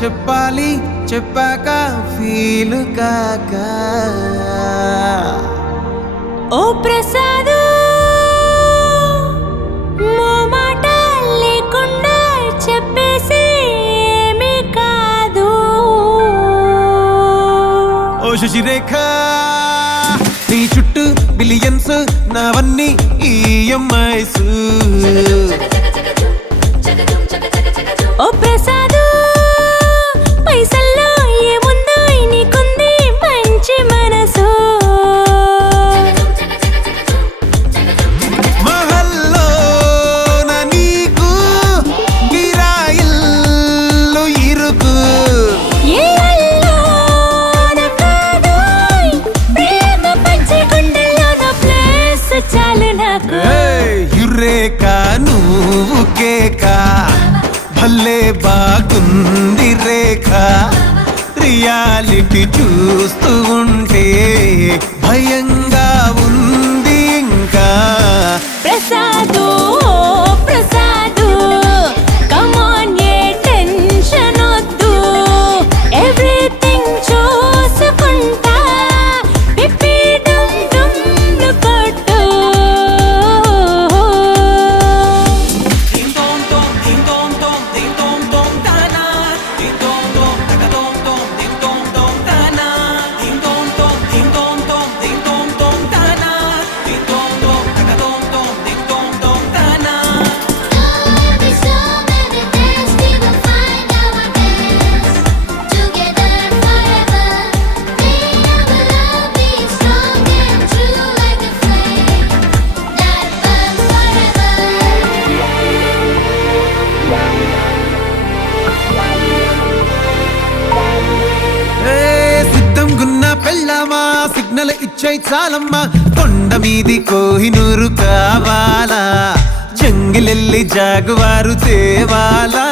చెప్పాలి చెప్పాక ఫీలు కాక ఓ ప్రసాదు మాట లేకుండా చెప్పేసి ఏమీ కాదు. ఓ శశిరేఖ నీ చుట్టూ బిలియన్స్ నావన్నీ ఈఎంఐస్. ఓ ప్రసాదు పైసల్లో ఏముందో నీకుంది మంచి మనసు. మహల్లో నా నీకు గిరాయిల్లు ఇరుకు. ఏ అల్లోన కాదు ప్రేమ పంచే గుండెల్లోన ప్లేస్ చాలు నాకు. యురేక నువ్వు కేక భలే బాగుంది రేఖ. రియాలిటీ చూస్తూ ఉంటే భయంగా ఉంది ఇంకా. Prasad Prasad come on A tension వద్దు. ఎవ్రీథింగ్ చూసుకుంటా పిప్పి డుమ్ డుమ్ కొట్టు. సిద్ధంగున్న పెళ్ళామా సిగ్నల్ ఇచ్చే చాలమ్మా. కొండ మీది కోహినూరు కావాలా, జంగిలెల్లి జాగువారు తేవాలా.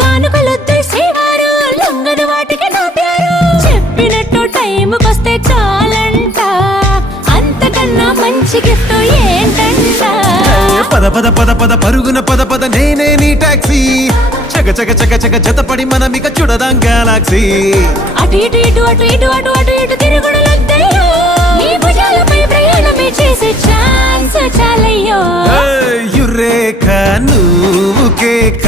కానుకలొద్దు శ్రీవారు లొంగదు వాటికి నా పేరు. చెప్పినట్టు టైంకొస్తే చాలంట, అంతకన్నా మంచి గిఫ్ట్ ఏంటంట. పద పద పద పద పరుగున పద పద నేనే నీ టాక్సీ. చక చక చక చక జతపడి మనమిక చూడదాం గెలాక్సీ. అటు ఇటు ఇటు అటు ఇటు అటు అటు ఇటు తిరుగుడులొద్దయ్యో. నీ భుజాలపై ప్రయాణమే చేసే ఛాన్స్ చాలయ్యో. యురేక నువ్వు కేక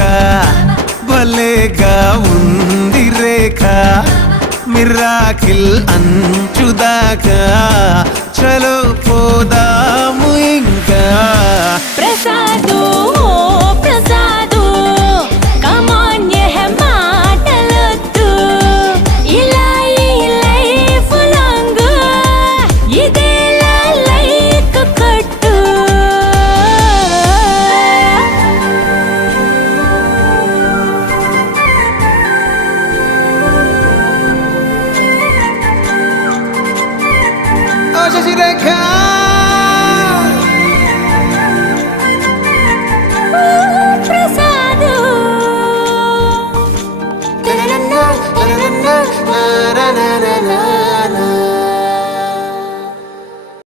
భలేగా ఉంది రేఖ. మిరాకిల్ అంచుదాకా చలో పోదాము ఇంకా. ప్రసాదు ప్రసాదు కమ్ ఆన్ ఏ మాటలొద్దు. ఇలా ఈ లైఫ్ లాంగ్ ఇదే